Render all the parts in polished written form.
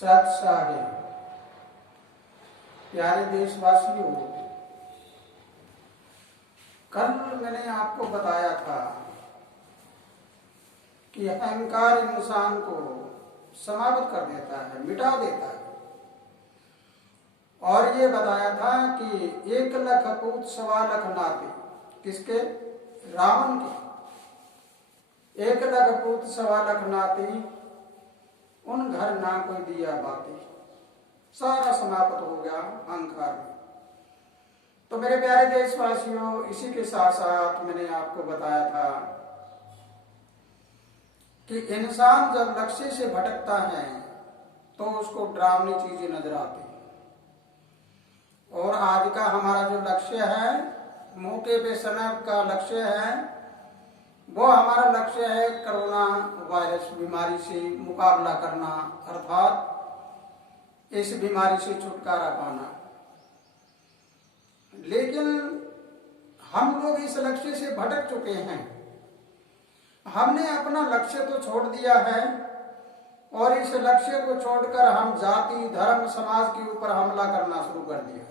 सत साहे प्यारे देशवासियों, कल मैंने आपको बताया था कि अहंकार इंसान को समाप्त कर देता है, मिटा देता है। और ये बताया था कि 1,00,000 पूत 1,25,00,000 नाते, किसके? रावण के। 1,00,000 पूत 1,25,00,000 नाते, उन घर ना कोई दिया बाती, सारा समाप्त हो गया अहंकार में। तो मेरे प्यारे देशवासियों, इसी के साथ साथ मैंने आपको बताया था कि इंसान जब लक्ष्य से भटकता है तो उसको डरावनी चीजें नजर आती हैं। और आज का हमारा जो लक्ष्य है, मौके पे समय का लक्ष्य है, वो हमारा लक्ष्य है कोरोना वायरस बीमारी से मुकाबला करना, अर्थात इस बीमारी से छुटकारा पाना। लेकिन हम लोग इस लक्ष्य से भटक चुके हैं। हमने अपना लक्ष्य तो छोड़ दिया है और इस लक्ष्य को छोड़कर हम जाति, धर्म, समाज के ऊपर हमला करना शुरू कर दिया।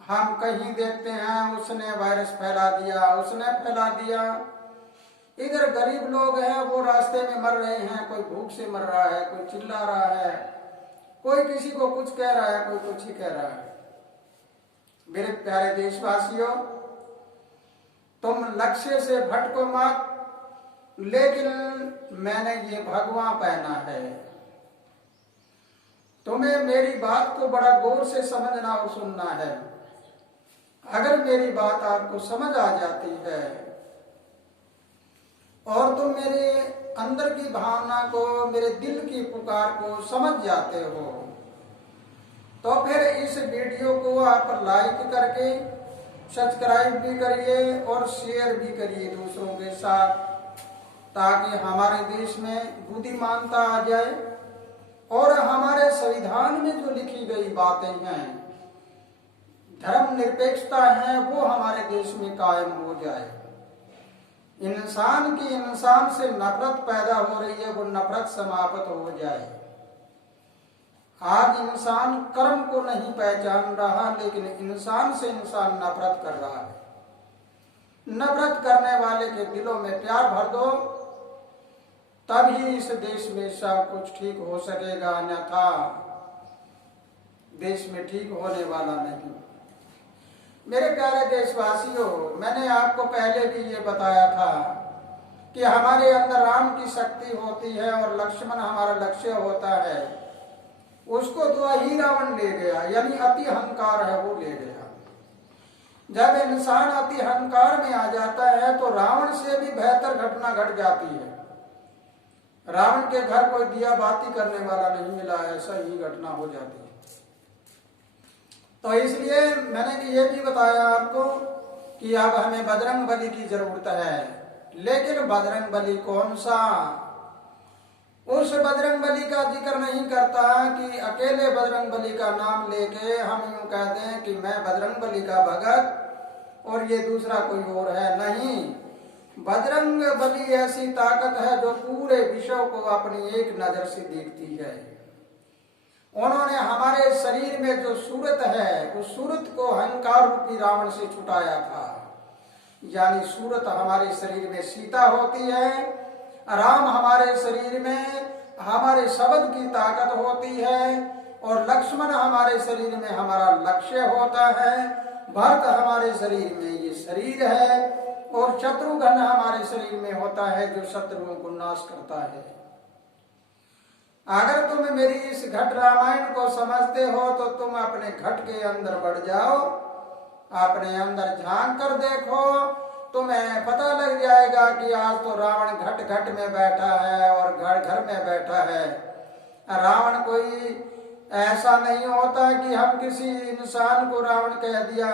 हम कहीं देखते हैं उसने वायरस फैला दिया, उसने फैला दिया। इधर गरीब लोग हैं, वो रास्ते में मर रहे हैं, कोई भूख से मर रहा है, कोई चिल्ला रहा है, कोई किसी को कुछ कह रहा है, कोई कुछ ही कह रहा है। मेरे प्यारे देशवासियों, तुम लक्ष्य से भटको मत, लेकिन मैंने ये भगवा पहना है। तुम्हें मेरी बात को बड़ा गौर से समझना और सुनना है। अगर मेरी बात आपको समझ आ जाती है और तुम मेरे अंदर की भावना को, मेरे दिल की पुकार को समझ जाते हो, तो फिर इस वीडियो को आप लाइक करके सब्सक्राइब भी करिए और शेयर भी करिए दूसरों के साथ, ताकि हमारे देश में बुद्धिमानता आ जाए और हमारे संविधान में जो लिखी गई बातें हैं, धर्मनिरपेक्षता है, वो हमारे देश में कायम हो जाए। इंसान की इंसान से नफरत पैदा हो रही है, वो नफरत समाप्त हो जाए। आज इंसान कर्म को नहीं पहचान रहा, लेकिन इंसान से इंसान नफरत कर रहा है। नफरत करने वाले के दिलों में प्यार भर दो, तभी इस देश में सब कुछ ठीक हो सकेगा, अन्यथा देश में ठीक होने वाला नहीं। मेरे प्यारे देशवासियों, मैंने आपको पहले भी ये बताया था कि हमारे अंदर राम की शक्ति होती है और लक्ष्मण हमारा लक्ष्य होता है। उसको तो ही रावण ले गया, यानी अति अहंकार है, वो ले गया। जब इंसान अति अहंकार में आ जाता है तो रावण से भी बेहतर घटना घट जाती है। रावण के घर कोई दिया बाती करने वाला नहीं मिला, ऐसा ही घटना हो जाती है। तो इसलिए मैंने ये भी बताया आपको कि अब हमें बजरंग बली की जरूरत है। लेकिन बजरंग बली कौन सा? उस बजरंग बली का जिक्र नहीं करता कि अकेले बजरंग बली का नाम लेके हम यूं कहते हैं कि मैं बजरंग बली का भगत और ये दूसरा कोई और है। नहीं, बजरंग बली ऐसी ताकत है जो पूरे विश्व को अपनी एक नजर से देखती है। उन्होंने हमारे शरीर में जो सूरत है, उस सूरत को अहंकार रूपी रावण से छुटाया था। यानी सूरत हमारे शरीर में सीता होती है, राम हमारे शरीर में हमारे शब्द की ताकत होती है, और लक्ष्मण हमारे शरीर में हमारा लक्ष्य होता है, भरत हमारे शरीर में ये शरीर है, और शत्रुघ्न हमारे शरीर में होता है जो शत्रुओं को नाश करता है। अगर तुम मेरी इस घट रामायण को समझते हो तो तुम अपने घट के अंदर बढ़ जाओ, अपने अंदर झांक कर देखो, तुम्हें पता लग जाएगा कि आज तो रावण घट घट में बैठा है और घर घर में बैठा है। रावण कोई ऐसा नहीं होता कि हम किसी इंसान को रावण कह दिया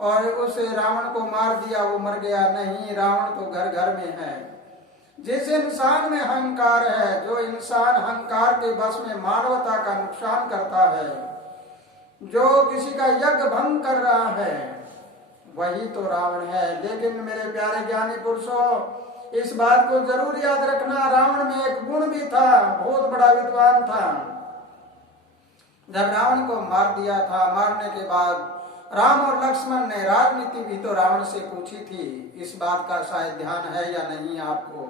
और उस रावण को मार दिया, वो मर गया। नहीं, रावण तो घर घर में है। जिस इंसान में अहंकार है, जो इंसान अहंकार के बस में मानवता का नुकसान करता है, जो किसी का यज्ञ भंग कर रहा है, वही तो रावण है। लेकिन मेरे प्यारे ज्ञानी पुरुषों, इस बात को जरूर याद रखना, रावण में एक गुण भी था, बहुत बड़ा विद्वान था। जब रावण को मार दिया था, मारने के बाद राम और लक्ष्मण ने राजनीति भी तो रावण से पूछी थी, इस बात का शायद ध्यान है या नहीं आपको।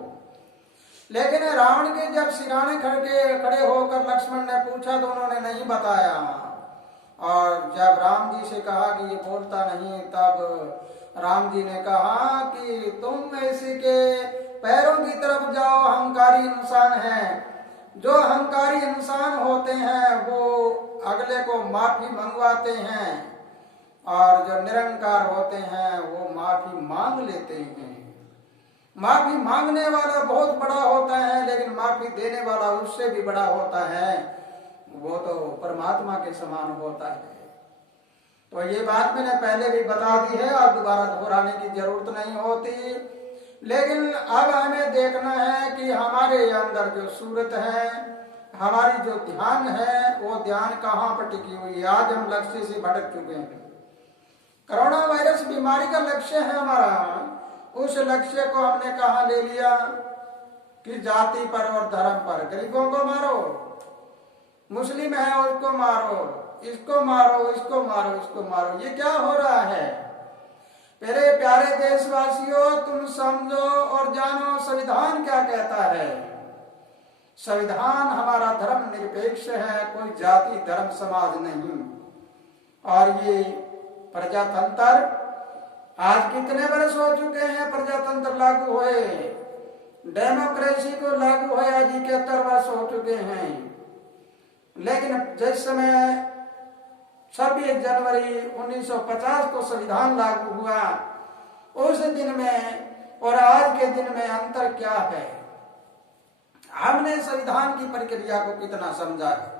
लेकिन रावण के जब सिराने खड़े होकर लक्ष्मण ने पूछा तो उन्होंने नहीं बताया, और जब राम जी से कहा कि ये बोलता नहीं, तब राम जी ने कहा कि तुम ऐसे के पैरों की तरफ जाओ, अहंकारी इंसान हैं। जो अहंकारी इंसान होते हैं वो अगले को माफी मंगवाते हैं, और जो निरंकार होते हैं वो माफी मांग लेते हैं। माफी मांगने वाला बहुत बड़ा होता है, लेकिन माफी देने वाला उससे भी बड़ा होता है, वो तो परमात्मा के समान होता है। तो ये बात मैंने पहले भी बता दी है और दोबारा दोहराने की जरूरत नहीं होती। लेकिन अब हमें देखना है कि हमारे अंदर जो सूरत है, हमारी जो ध्यान है, वो ध्यान कहाँ पर टिकी हुई है। आज हम लक्ष्य से भटक चुके हैं। कोरोना वायरस बीमारी का लक्ष्य है हमारा, उस लक्ष्य को हमने कहाँ ले लिया कि जाति पर और धर्म पर। गरीबों को मारो, मुस्लिम है उसको मारो, इसको मारो, इसको मारो, इसको मारो। ये क्या हो रहा है? मेरे प्यारे देशवासियों, तुम समझो और जानो संविधान क्या कहता है। संविधान हमारा धर्म निरपेक्ष है, कोई जाति धर्म समाज नहीं। और ये प्रजातंत्र आज कितने वर्ष हो चुके हैं प्रजातंत्र लागू हुए, डेमोक्रेसी को लागू हुए आज 71 वर्ष हो चुके हैं। लेकिन जिस समय 26 जनवरी 1950 को संविधान लागू हुआ, उस दिन में और आज के दिन में अंतर क्या है? हमने संविधान की प्रक्रिया को कितना समझा है?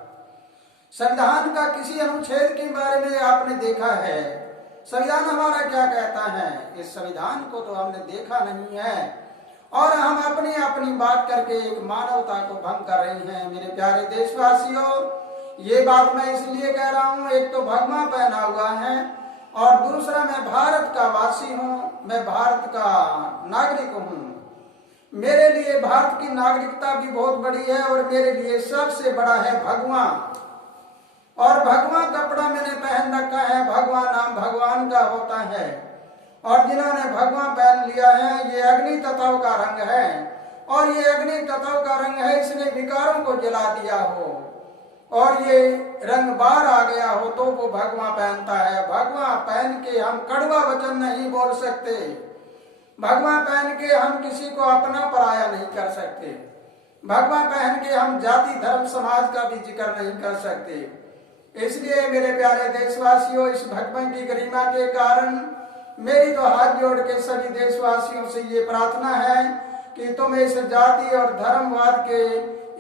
संविधान का किसी अनुच्छेद के बारे में आपने देखा है? संविधान हमारा क्या कहता है? इस संविधान को तो हमने देखा नहीं है, और हम अपनी अपनी बात करके एक मानवता को भंग कर रहे हैं। मेरे प्यारे देशवासियों, ये बात मैं इसलिए कह रहा हूँ, एक तो भगवा पहना हुआ है और दूसरा मैं भारत का वासी हूँ, मैं भारत का नागरिक हूँ। मेरे लिए भारत की नागरिकता भी बहुत बड़ी है, और मेरे लिए सबसे बड़ा है भगवा। और भगवा कपड़ा मैंने पहन रखा है, भगवा नाम भगवान का होता है। और जिन्होंने भगवा पहन लिया है, ये अग्नि तत्व का रंग है, और ये अग्नि तत्व का रंग है, इसने विकारों को जला दिया हो और ये रंग बाहर आ गया हो तो वो भगवा पहनता है। भगवा पहन के हम कड़वा वचन नहीं बोल सकते, भगवा पहन के हम किसी को अपना पराया नहीं कर सकते, भगवा पहन के हम जाति धर्म समाज का भी जिक्र नहीं कर सकते। इसलिए मेरे प्यारे देशवासियों, इस भगवा की गरिमा के कारण मेरी तो हाथ जोड़ के सभी देशवासियों से ये प्रार्थना है कि तुम इस जाति और धर्मवाद के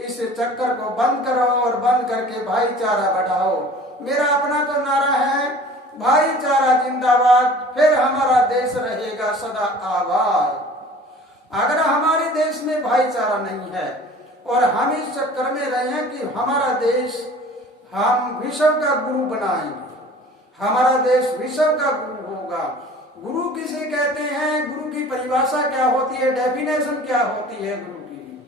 इस चक्कर को बंद करो और बंद करके भाईचारा बढ़ाओ। मेरा अपना तो नारा है, भाईचारा जिंदाबाद, फिर हमारा देश रहेगा सदा आबाद। अगर हमारे देश में भाईचारा नहीं है और हम इस चक्कर में रहे हैं कि हमारा देश हम विश्व का गुरु बनाएंगे, हमारा देश विश्व का गुरु होगा। गुरु किसे कहते हैं? गुरु की परिभाषा क्या होती है? डेफिनेशन क्या होती है गुरु की?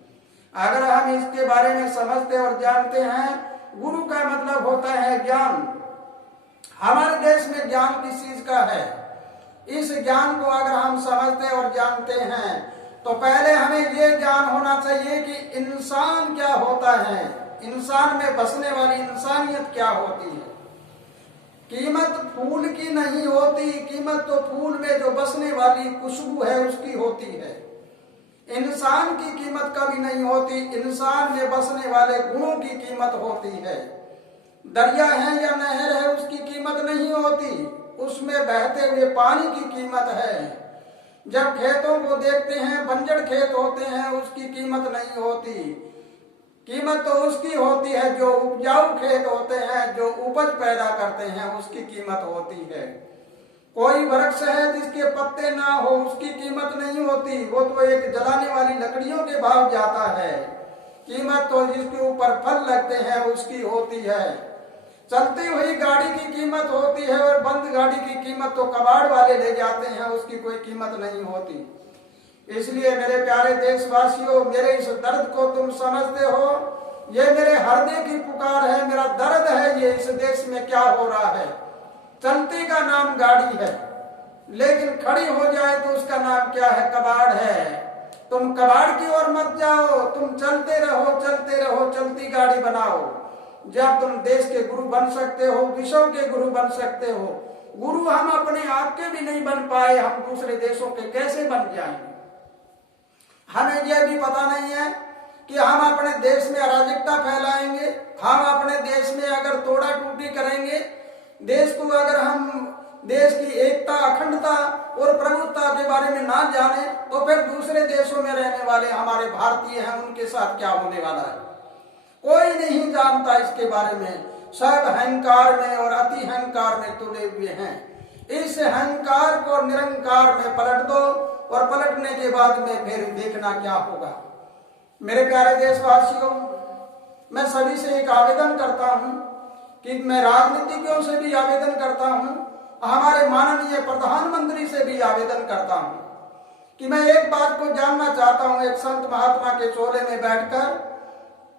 अगर हम इसके बारे में समझते और जानते हैं, गुरु का मतलब होता है ज्ञान। हमारे देश में ज्ञान किस चीज का है? इस ज्ञान को अगर हम समझते और जानते हैं तो पहले हमें ये ज्ञान होना चाहिए कि इंसान क्या होता है, इंसान में बसने वाली इंसानियत क्या होती है। कीमत फूल की नहीं होती, कीमत तो फूल में जो बसने वाली खुशबू है उसकी होती है। इंसान की कीमत कभी नहीं होती, इंसान में बसने वाले गुणों की कीमत होती है। दरिया है या नहर है उसकी कीमत नहीं होती, उसमें बहते हुए पानी की कीमत है। जब खेतों को देखते हैं, बंजर खेत होते हैं, उसकी कीमत नहीं होती। कीमत तो उसकी होती है जो उपजाऊ खेत होते हैं, जो उपज पैदा करते हैं, उसकी कीमत होती है। कोई वृक्ष है जिसके पत्ते ना हो उसकी कीमत नहीं होती, वो तो एक जलाने वाली लकड़ियों के भाव जाता है। कीमत तो जिसके ऊपर फल लगते हैं उसकी होती है। चलती हुई गाड़ी की कीमत होती है और बंद गाड़ी की कीमत तो कबाड़ वाले ले जाते हैं, उसकी कोई कीमत नहीं होती। इसलिए मेरे प्यारे देशवासियों, मेरे इस दर्द को तुम समझते हो। ये मेरे हृदय की पुकार है, मेरा दर्द है। ये इस देश में क्या हो रहा है। चलती का नाम गाड़ी है, लेकिन खड़ी हो जाए तो उसका नाम क्या है? कबाड़ है। तुम कबाड़ की ओर मत जाओ, तुम चलते रहो, चलते रहो, चलती गाड़ी बनाओ। जब तुम देश के गुरु बन सकते हो, विश्व के गुरु बन सकते हो। गुरु हम अपने आप के भी नहीं बन पाए, हम दूसरे देशों के कैसे बन जाएंगे? हमें यह भी पता नहीं है कि हम अपने देश में अराजकता फैलाएंगे, हम अपने देश में अगर तोड़ा टूटी करेंगे, देश को अगर हम देश की एकता, अखंडता और प्रभुत्ता के बारे में ना जाने, तो फिर दूसरे देशों में रहने वाले हमारे भारतीय हैं, उनके साथ क्या होने वाला है? कोई नहीं जानता इसके बारे में। सब अहंकार में और अति अहंकार में तुले हुए हैं। इस अहंकार को निरंकार में पलट दो, और पलटने के बाद में फिर देखना क्या होगा। मेरे प्यारे देशवासियों, मैं सभी से एक आवेदन करता हूं कि मैं राजनीतिज्ञों से भी आवेदन करता हूं, हमारे माननीय प्रधानमंत्री से भी आवेदन करता हूं कि मैं एक बात को जानना चाहता हूं, एक संत महात्मा के चोले में बैठकर,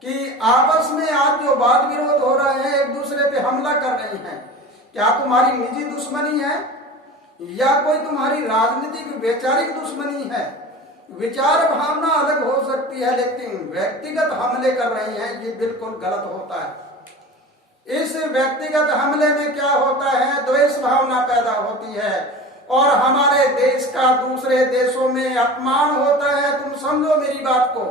कि आपस में आज जो वाद विरोध हो रहे हैं, एक दूसरे पे हमला कर रहे हैं, क्या तुम्हारी निजी दुश्मनी है या कोई तुम्हारी राजनीतिक वैचारिक दुश्मनी है? विचार भावना अलग हो सकती है, लेकिन व्यक्तिगत हमले कर रहे हैं, ये बिल्कुल गलत होता है। इस व्यक्तिगत हमले में क्या होता है? द्वेष भावना पैदा होती है और हमारे देश का दूसरे देशों में अपमान होता है। तुम समझो मेरी बात को,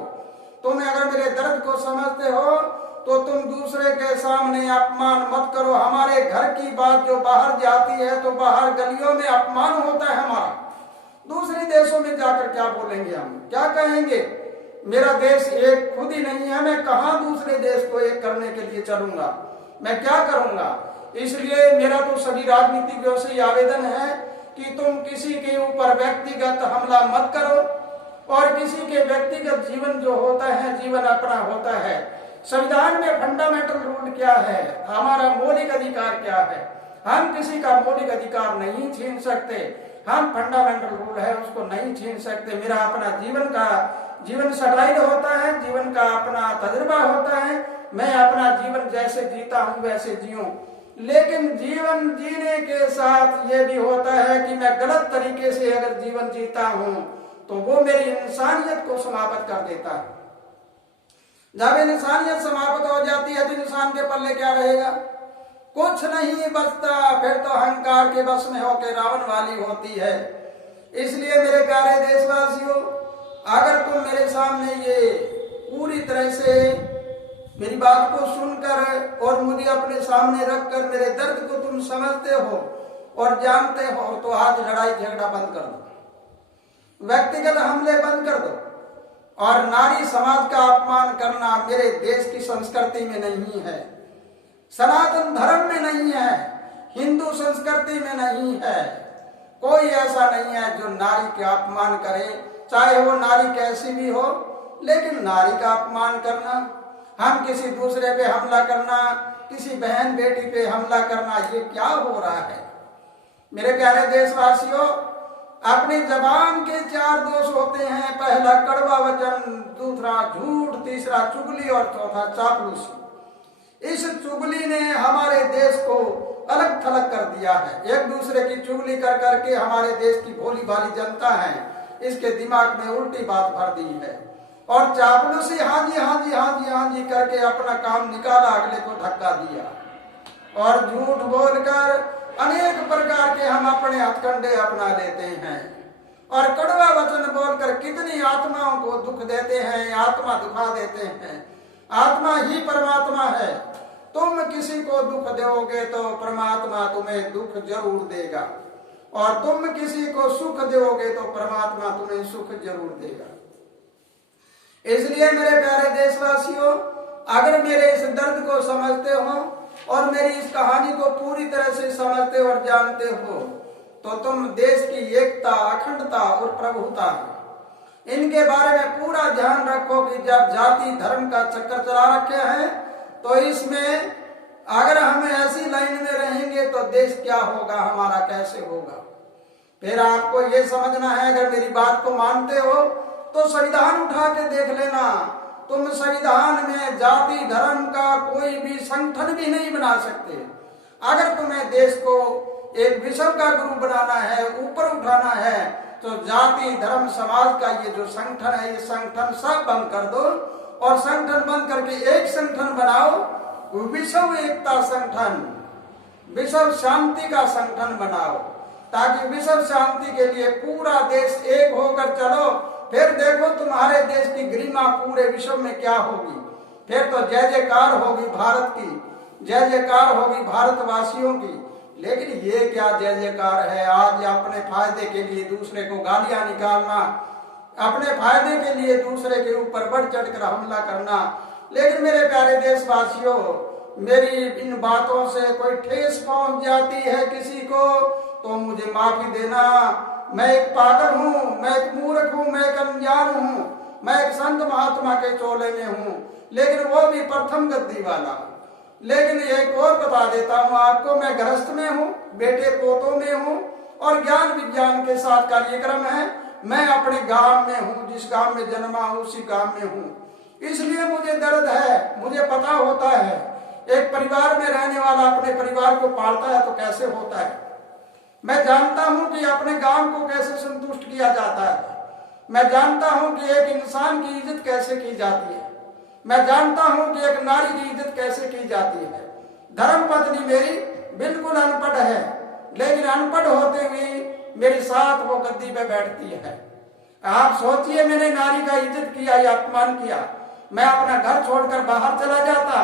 तुम अगर मेरे दर्द को समझते हो तो तुम दूसरे के सामने अपमान मत करो। हमारे घर की बात जो बाहर जाती है तो बाहर गलियों में अपमान होता है हमारा। दूसरे देशों में जाकर क्या बोलेंगे, हम क्या कहेंगे? मेरा देश एक खुद ही नहीं है, मैं कहां दूसरे देश को एक करने के लिए चलूंगा? मैं क्या करूंगा? इसलिए मेरा तो सभी राजनीतिज्ञों से आवेदन है कि तुम किसी के ऊपर व्यक्तिगत हमला मत करो, और किसी के व्यक्तिगत जीवन जो होता है, जीवन अपना होता है। संविधान में फंडामेंटल रूल क्या है? हमारा मौलिक अधिकार क्या है? हम किसी का मौलिक अधिकार नहीं छीन सकते। हम फंडामेंटल रूल है उसको नहीं छीन सकते। मेरा अपना जीवन स्टाइल होता है, जीवन का अपना तजुर्बा होता है। मैं अपना जीवन जैसे जीता हूं वैसे जीऊं, लेकिन जीवन जीने के साथ ये भी होता है कि मैं गलत तरीके से अगर जीवन जीता हूं तो वो मेरी इंसानियत को समाप्त कर देता है। जब इंसानियत समाप्त हो जाती है तो इंसान के पल्ले क्या रहेगा? कुछ नहीं बचता। फिर तो अहंकार के बस में होकर रावण वाली होती है। इसलिए मेरे प्यारे देशवासियों, अगर तुम मेरे सामने ये पूरी तरह से मेरी बात को सुनकर और मुझे अपने सामने रखकर मेरे दर्द को तुम समझते हो और जानते हो, तो आज लड़ाई झगड़ा बंद कर दो, व्यक्तिगत हमले बंद कर दो। और नारी समाज का अपमान करना मेरे देश की संस्कृति में नहीं है, सनातन धर्म में नहीं है, हिंदू संस्कृति में नहीं है। कोई ऐसा नहीं है जो नारी का अपमान करे, चाहे वो नारी कैसी भी हो। लेकिन नारी का अपमान करना, हम किसी दूसरे पे हमला करना, किसी बहन बेटी पे हमला करना, ये क्या हो रहा है? मेरे प्यारे देशवासियों, अपनी जबान के 4 दोष होते हैं। पहला कड़वा वचन, दूसरा झूठ, तीसरा चुगली और चौथा चापलूसी। इस चुगली ने हमारे देश को अलग थलग कर दिया है। एक दूसरे की चुगली कर करके हमारे देश की भोली भाली जनता है, इसके दिमाग में उल्टी बात भर दी है। और चापलूसी, हाँ जी हाँ जी हाँ जी हाँ जी करके अपना काम निकाला, अगले को धक्का दिया। और झूठ बोलकर अनेक प्रकार के हम अपने हथकंडे अपना लेते हैं। और कड़वा वचन बोलकर कितनी आत्माओं को दुख देते हैं, आत्मा दुखा देते हैं। आत्मा ही परमात्मा है। तुम किसी को दुख दोगे तो परमात्मा तुम्हें दुख जरूर देगा, और तुम किसी को सुख दोगे तो परमात्मा तुम्हें सुख जरूर देगा। इसलिए मेरे प्यारे देशवासियों, अगर मेरे इस दर्द को समझते हो और मेरी इस कहानी को पूरी तरह से समझते और जानते हो, तो तुम देश की एकता, अखंडता और प्रभुता, इनके बारे में पूरा ध्यान रखो कि जब जाति धर्म का चक्कर चला रखे हैं, तो इसमें अगर हम ऐसी लाइन में रहेंगे तो देश क्या होगा, हमारा कैसे होगा। फिर आपको ये समझना है, अगर मेरी बात को मानते हो तो संविधान उठा के देख लेना। तुम संविधान में जाति धर्म का कोई भी संगठन भी नहीं बना सकते। अगर तुम्हें देश को एक विश्व का गुरु बनाना है, ऊपर उठाना है, तो जाति धर्म समाज का ये जो संगठन है, ये संगठन सब बंद कर दो और संगठन बंद करके एक संगठन बनाओ, विश्व एकता संगठन, विश्व शांति का संगठन बनाओ, ताकि विश्व शांति के लिए पूरा देश एक होकर चलो। फिर देखो तुम्हारे देश की गरिमा पूरे विश्व में क्या होगी। फिर तो जय जयकार होगी भारत की, जय जयकार होगी भारतवासियों की। लेकिन ये क्या जय जयकार है, आज अपने फायदे के लिए दूसरे को गालियां निकालना, अपने फायदे के लिए दूसरे के ऊपर बढ़ चढ़ कर हमला करना। लेकिन मेरे प्यारे देशवासियों, मेरी इन बातों से कोई ठेस पहुंच जाती है किसी को तो मुझे माफी देना। मैं एक पागल हूँ, मैं एक मूर्ख हूँ, मैं एक अनजान हूँ, मैं एक संत महात्मा के चोले में हूँ, लेकिन वो भी प्रथम गद्दी वाला। लेकिन एक और बता देता हूँ आपको, मैं गृहस्थ में हूँ, बेटे पोतों में हूँ और ज्ञान विज्ञान के साथ कार्यक्रम है। मैं अपने गांव में हूँ, जिस गांव में जन्मा हूँ उसी गांव में हूँ। इसलिए मुझे दर्द है, मुझे पता होता है एक परिवार में रहने वाला अपने परिवार को पालता है तो कैसे होता है। मैं जानता हूं कि अपने गांव को कैसे संतुष्ट किया जाता है। मैं जानता हूं कि एक इंसान की इज्जत कैसे की जाती है। मैं जानता हूं कि एक नारी की इज्जत कैसे की जाती है। धर्म पत्नी मेरी बिल्कुल अनपढ़ है, लेकिन अनपढ़ होते हुए मेरे साथ वो गद्दी पे बैठती है। आप सोचिए, मैंने नारी का इज्जत किया या अपमान किया, मैं अपना घर छोड़कर बाहर चला जाता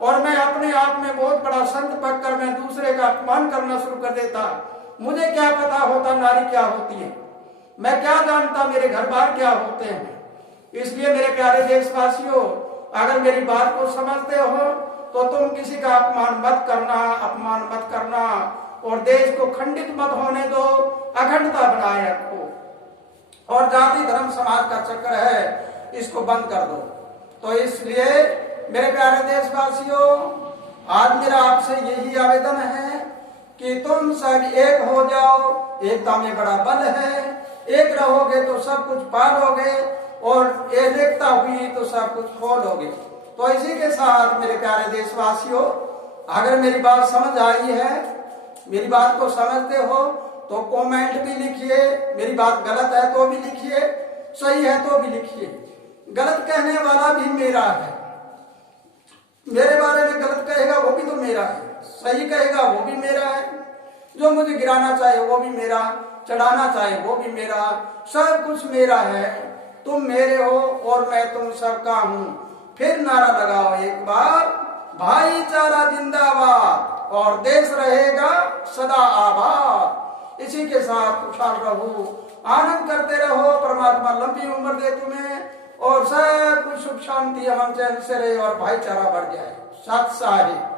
और मैं अपने आप में बहुत बड़ा संत पककर मैं दूसरे का अपमान करना शुरू कर देता। मुझे क्या पता होता नारी क्या होती है, मैं क्या जानता मेरे घर बार क्या होते हैं। इसलिए मेरे प्यारे देशवासियों, अगर मेरी बात को समझते हो तो तुम किसी का अपमान मत करना, अपमान मत करना और देश को खंडित मत होने दो, अखंडता बनाए रखो और जाति धर्म समाज का चक्कर है इसको बंद कर दो। तो इसलिए मेरे प्यारे देशवासियों, आज मेरा आपसे यही आवेदन है कि तुम सब एक हो जाओ। एकता में बड़ा बल है, एक रहोगे तो सब कुछ पालोगे और एकता हुई तो सब कुछ खोलोगे। तो इसी के साथ मेरे प्यारे देशवासियों, अगर मेरी बात समझ आई है, मेरी बात को समझते हो तो कमेंट भी लिखिए। मेरी बात गलत है तो भी लिखिए, सही है तो भी लिखिए। गलत कहने वाला भी मेरा है, मेरे बारे में गलत कहेगा वो भी तो मेरा है, सही कहेगा वो भी मेरा है। जो मुझे गिराना चाहे वो भी मेरा, चढ़ाना चाहे वो भी मेरा, सब कुछ मेरा है। तुम मेरे हो और मैं तुम सबका हूँ। फिर नारा लगाओ एक बार, भाईचारा जिंदाबाद और देश रहेगा सदा आबाद। इसी के साथ खुशहाल रहो, आनंद करते रहो, परमात्मा लंबी उम्र दे तुम्हें और सब कुछ सुख शांति अमन चैन से रहे और भाईचारा बढ़ जाए। सत साहिब।